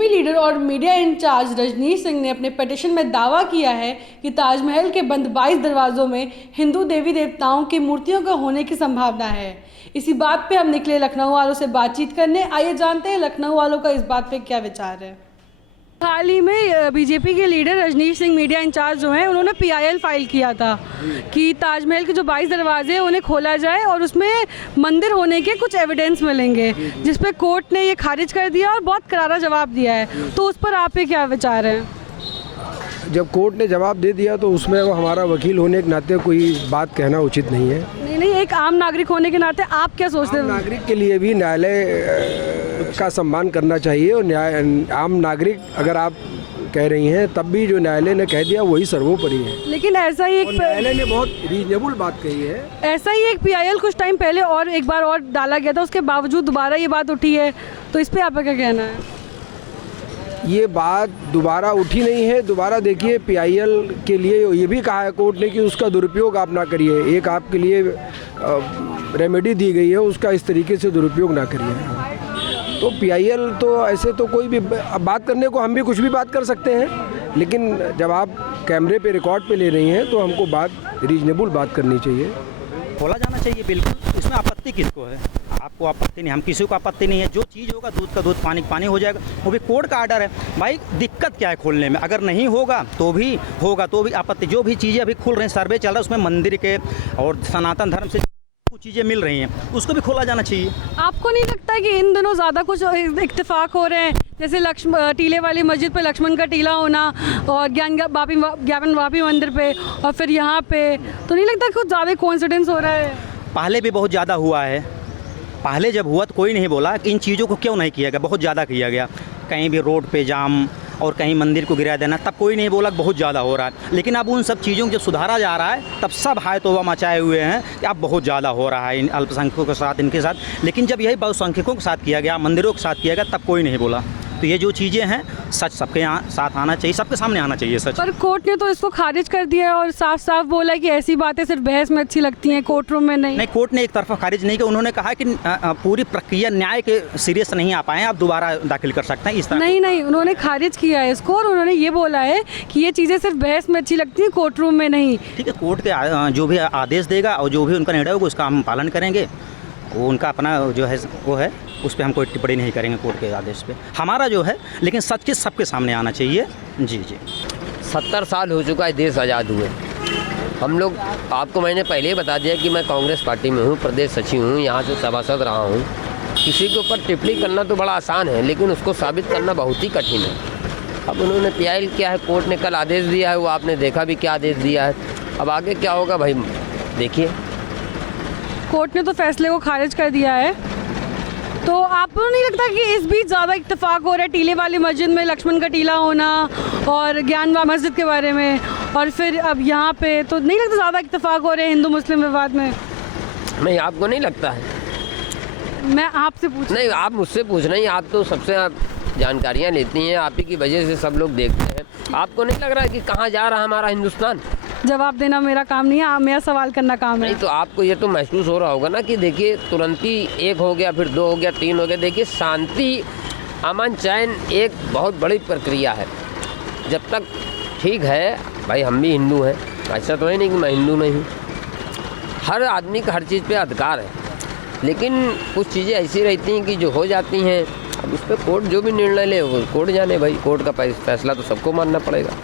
BJP leader और media in charge Rajneesh Singh ने अपने पिटीशन में दावा किया है कि ताजमहल के बंद 22 दरवाजों में हिंदू देवी देवताओं की मूर्तियों का होने की संभावना है। इसी बात पे हम निकले लखनऊ वालों से बातचीत करने। आइए जानते हैं लखनऊ वालों का इस बात पे क्या विचार है। हाल ही में बीजेपी के leader Rajneesh Singh media in charge जो हैं उन्होंने PIL फाइल किया था कि ताजमहल के जो 22 दरवाजे हैं उन्हें खोला जाए और उसमें मंदिर होने के कुछ एविडेंस मिलेंगे, जिस पे कोर्ट ने ये खारिज कर दिया और बहुत करारा जवाब दिया है। तो उस पर आप पे क्या विचार है? जब कोर्ट ने जवाब दे दिया तो उसमें हमारा वकील होने के नाते कोई बात कहना उचित नहीं है। नहीं, एक आम नागरिक होने के नाते आप क्या सोचते हैं? नागरिक के लिए भी न्यायालय का सम्मान करना चाहिए और आम नागरिक अगर आप कह रही हैं तब भी जो न्यायालय ने कह दिया वही सर्वोपरि है। लेकिन ऐसा ही एक न्यायालय ने बहुत रीजनेबल बात कही है। ऐसा ही एक PIL कुछ टाइम पहले और एक बार और डाला गया था, उसके बावजूद दोबारा ये बात उठी है, तो इस पर आपका क्या कहना है? ये बात दोबारा उठी नहीं है। दोबारा देखिए, PIL के लिए ये भी कहा है कोर्ट ने कि उसका दुरुपयोग आप ना करिए। एक आपके लिए रेमेडी दी गई है, उसका इस तरीके से दुरुपयोग ना करिए। तो PIL तो ऐसे तो कोई भी बात करने को हम भी कुछ भी बात कर सकते हैं, लेकिन जब आप कैमरे पे रिकॉर्ड पे ले रही हैं तो हमको बात रीजनेबल बात करनी चाहिए। खोला जाना चाहिए, बिल्कुल। इसमें आपत्ति किसको है? आपको आपत्ति नहीं, हम किसी को आपत्ति नहीं है। जो चीज़ होगा दूध का दूध पानी का पानी हो जाएगा, वो भी कोर्ट का आर्डर है। भाई दिक्कत क्या है खोलने में? अगर नहीं होगा तो भी होगा तो भी आपत्ति। जो भी चीज़ें अभी खुल रही हैं, सर्वे चल रहा है, उसमें मंदिर के और सनातन धर्म से कुछ चीज़ें मिल रही हैं, उसको भी खोला जाना चाहिए। आपको नहीं लगता है कि इन दोनों ज़्यादा कुछ इत्तेफाक हो रहे हैं? जैसे टीले वाली मस्जिद पे लक्ष्मण का टीला होना और ज्ञान वापी मंदिर पे और फिर यहाँ पे, तो नहीं लगता कुछ ज़्यादा कोइंसिडेंस हो रहा है? पहले भी बहुत ज़्यादा हुआ है। पहले जब हुआ तो कोई नहीं बोला इन चीज़ों को क्यों नहीं किया गया, बहुत ज़्यादा किया गया। कहीं भी रोड पे जाम और कहीं मंदिर को गिरा देना, तब कोई नहीं बोला बहुत ज़्यादा हो रहा है। लेकिन अब उन सब चीज़ों को जब सुधारा जा रहा है तब सब हाय तौबा मचाए हुए हैं कि अब बहुत ज़्यादा हो रहा है इन अल्पसंख्यकों के साथ, इनके साथ। लेकिन जब यही बहुसंख्यकों के साथ किया गया, मंदिरों के साथ किया गया, तब कोई नहीं बोला। तो ये जो चीज़ें हैं सच सबके यहाँ साथ आना चाहिए, सबके सामने आना चाहिए सच। पर कोर्ट ने तो इसको खारिज कर दिया है और साफ साफ बोला है कि ऐसी बातें सिर्फ बहस में अच्छी लगती हैं, कोर्ट रूम में नहीं। नहीं, कोर्ट ने एक तरफा खारिज नहीं किया। उन्होंने कहा कि पूरी प्रक्रिया न्याय के सिरे से नहीं आ पाए, आप दोबारा दाखिल कर सकते हैं इस तरह। नहीं, उन्होंने खारिज किया है इसको और उन्होंने ये बोला है कि ये चीज़ें सिर्फ बहस में अच्छी लगती हैं, कोर्ट रूम में नहीं। ठीक है, कोर्ट के जो भी आदेश देगा और जो भी उनका निर्णय होगा उसका हम पालन करेंगे। वो उनका अपना जो है वो है, उस पर हम कोई टिप्पणी नहीं करेंगे कोर्ट के आदेश पे। हमारा जो है लेकिन सच के सबके सामने आना चाहिए। जी 70 साल हो चुका है देश आज़ाद हुए। हम लोग, आपको मैंने पहले ही बता दिया कि मैं कांग्रेस पार्टी में हूँ, प्रदेश सचिव हूँ, यहाँ से सभासद रहा हूँ। किसी के ऊपर टिप्पणी करना तो बड़ा आसान है, लेकिन उसको साबित करना बहुत ही कठिन है। अब उन्होंने PIL किया है, कोर्ट ने कल आदेश दिया है, वो आपने देखा भी क्या आदेश दिया है। अब आगे क्या होगा भाई देखिए। कोर्ट ने तो फैसले को खारिज कर दिया है, तो आपको नहीं लगता कि इस बीच ज़्यादा इत्तेफाक हो रहा है टीले वाली मस्जिद में लक्ष्मण का टीला होना और ज्ञान मस्जिद के बारे में, और फिर अब यहाँ पे तो नहीं लगता ज़्यादा इत्तेफाक हो रहे हैं हिंदू मुस्लिम विवाद में? नहीं, आपको नहीं लगता है? मैं आपसे पूछ नहीं, आप मुझसे पूछ रही हैं, आप तो सबसे जानकारियाँ लेती हैं, आप ही की वजह से सब लोग देखते हैं। आपको नहीं लग रहा है कि कहाँ जा रहा है हमारा हिंदुस्तान? जवाब देना मेरा काम नहीं है, मेरा सवाल करना काम है। नहीं, तो आपको ये तो महसूस हो रहा होगा ना कि देखिए तुरंत ही 1 हो गया, फिर 2 हो गया, 3 हो गया। देखिए शांति, अमन, चैन एक बहुत बड़ी प्रक्रिया है। जब तक ठीक है भाई, हम भी हिंदू हैं, ऐसा तो है नहीं कि मैं हिंदू नहीं हूँ। हर आदमी का हर चीज़ पे अधिकार है, लेकिन कुछ चीज़ें ऐसी रहती हैं कि जो हो जाती हैं। अब उस पर कोर्ट जो भी निर्णय ले वो कोर्ट जाने भाई, कोर्ट का फैसला तो सबको मानना पड़ेगा।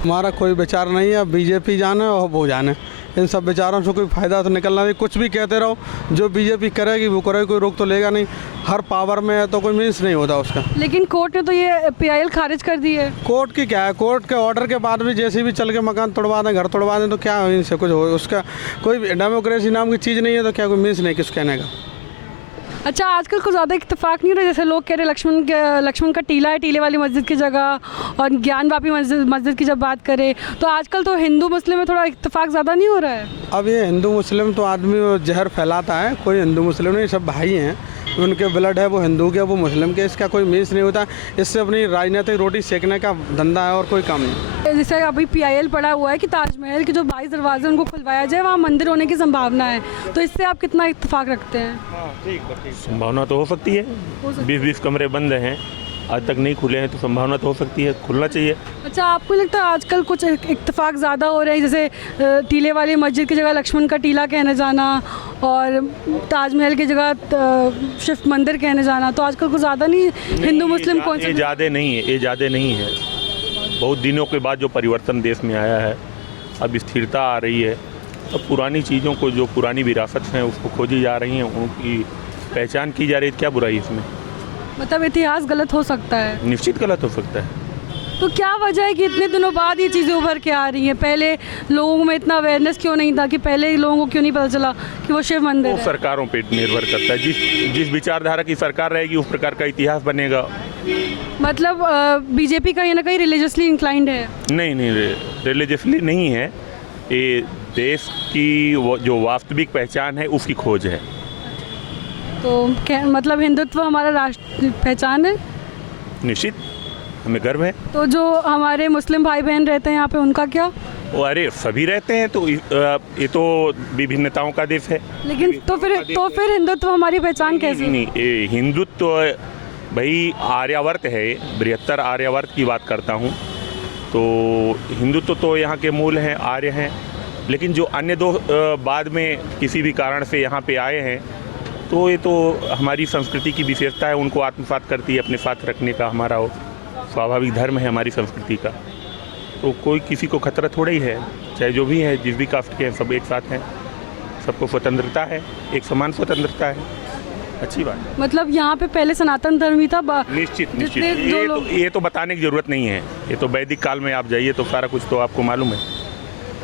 हमारा कोई विचार नहीं है, बीजेपी जाने और वो जाने, इन सब विचारों से कोई फ़ायदा तो निकलना नहीं। कुछ भी कहते रहो, जो बीजेपी करेगी वो करेगी, कोई रोक तो लेगा नहीं। हर पावर में है तो कोई मीन्स नहीं होता उसका। लेकिन कोर्ट ने तो ये PIL खारिज कर दी है। कोर्ट की क्या है, कोर्ट के ऑर्डर के बाद भी जैसे भी चल के मकान तोड़वा दें, घर तोड़वा दें, तो क्या इनसे कुछ हो? उसका कोई डेमोक्रेसी नाम की चीज़ नहीं है, तो क्या कोई मीन्स नहीं किस कहने का। अच्छा, आजकल कुछ ज़्यादा इत्तेफाक नहीं हो रहा? जैसे लोग कह रहे लक्ष्मण का टीला है टीले वाली मस्जिद की जगह, और ज्ञान वापी मस्जिद की जब बात करें तो आजकल तो हिंदू मुस्लिम में थोड़ा इत्तेफाक ज़्यादा नहीं हो रहा है? अब ये हिंदू मुस्लिम तो आदमी जहर फैलाता है, कोई हिंदू मुस्लिम नहीं, सब भाई हैं। उनके ब्लड है वो हिंदू के वो मुस्लिम के, इसका कोई मीन्स नहीं होता। इससे अपनी राजनीतिक रोटी सेकने का धंधा है और कोई काम नहीं। जैसे अभी PIL पड़ा हुआ है कि ताजमहल के जो 22 दरवाजे उनको खुलवाया जाए, वहाँ मंदिर होने की संभावना है, तो इससे आप कितना इत्तेफाक रखते हैं? संभावना तो हो सकती है। 20-20 कमरे बंद हैं, आज तक नहीं खुले हैं, तो संभावना तो हो सकती है, खुलना चाहिए। अच्छा, आपको लगता है आजकल कुछ इत्तेफाक ज़्यादा हो रहे हैं, जैसे टीले वाली मस्जिद की जगह लक्ष्मण का टीला कहने जाना और ताजमहल की जगह शिव मंदिर कहने जाना, तो आजकल कुछ ज़्यादा नहीं हिंदू मुस्लिम कौन ये ज़्यादा नहीं है, ये ज़्यादा नहीं है। बहुत दिनों के बाद जो परिवर्तन देश में आया है, अब स्थिरता आ रही है, अब पुरानी चीज़ों को, जो पुरानी विरासत हैं उसको खोजी जा रही हैं, उनकी पहचान की जा रही है। क्या बुराई इसमें? मतलब इतिहास गलत हो सकता है? निश्चित गलत हो सकता है। तो क्या वजह है कि इतने दिनों बाद ये चीज़ें उभर के आ रही हैं? पहले लोगों में इतना अवेयरनेस क्यों नहीं था, कि पहले लोगों को क्यों नहीं पता चला कि वो शिव मंदिर वो है? सरकारों पे निर्भर करता है। जिस विचारधारा की सरकार रहेगी उस प्रकार का इतिहास बनेगा। मतलब BJP कहीं ना कहीं रिलीजियसली इंक्लाइंड है? नहीं, रिलीजियसली नहीं है, ये देश की जो वास्तविक पहचान है उसकी खोज है। तो मतलब हिंदुत्व हमारा राष्ट्र पहचान है? निश्चित, हमें गर्व है। तो जो हमारे मुस्लिम भाई बहन रहते हैं यहाँ पे, उनका क्या? वो अरे सभी रहते हैं, तो ये तो विभिन्नताओं का देश है। लेकिन तो फिर हिंदुत्व हमारी पहचान कैसे? नहीं, ये हिंदुत्व भाई आर्यावर्त है, बृहत्तर आर्यावर्त की बात करता हूँ, तो हिंदुत्व तो यहाँ के मूल हैं, आर्य हैं। लेकिन जो अन्य दो बाद में किसी भी कारण से यहाँ पे आए हैं, तो ये तो हमारी संस्कृति की विशेषता है, उनको आत्मसात करती है, अपने साथ रखने का हमारा वो स्वाभाविक धर्म है हमारी संस्कृति का। तो कोई किसी को खतरा थोड़ा ही है, चाहे जो भी है, जिस भी कास्ट के हैं, सब एक साथ हैं, सबको स्वतंत्रता है, एक समान स्वतंत्रता है, अच्छी बात है। मतलब यहाँ पे पहले सनातन धर्म ही था? निश्चित जितने जो लोग ये तो बताने की ज़रूरत नहीं है, ये तो वैदिक काल में आप जाइए तो सारा कुछ तो आपको मालूम है,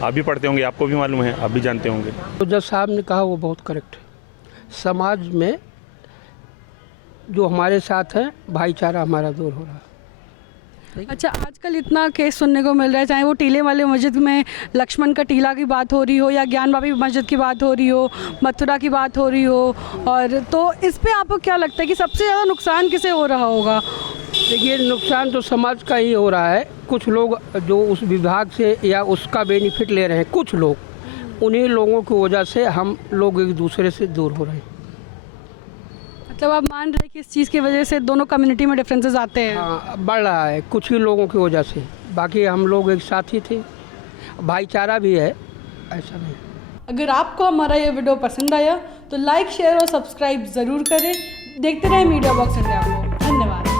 आप भी पढ़ते होंगे, आपको भी मालूम है, आप भी जानते होंगे। तो जज साहब ने कहा वो बहुत करेक्ट है। समाज में जो हमारे साथ है, भाईचारा हमारा दूर हो रहा है। अच्छा, आजकल इतना केस सुनने को मिल रहा है, चाहे वो टीले वाले मस्जिद में लक्ष्मण का टीला की बात हो रही हो, या ज्ञान बाबी मस्जिद की बात हो रही हो, मथुरा की बात हो रही हो, और तो इस पे आपको क्या लगता है कि सबसे ज़्यादा नुकसान किसे हो रहा होगा? देखिए, नुकसान तो समाज का ही हो रहा है। कुछ लोग जो उस विभाग से या उसका बेनिफिट ले रहे हैं, कुछ लोग, उन्हीं लोगों की वजह से हम लोग एक दूसरे से दूर हो रहे हैं। मतलब आप मान रहे हैं कि इस चीज़ की वजह से दोनों कम्युनिटी में डिफरेंसेस आते हैं? हाँ, बढ़ रहा है कुछ ही लोगों की वजह से, बाकी हम लोग एक साथ ही थे, भाईचारा भी है, ऐसा नहीं। अगर आपको हमारा ये वीडियो पसंद आया तो लाइक, शेयर और सब्सक्राइब ज़रूर करें। देखते रहें मीडिया बॉक्स इंडिया को।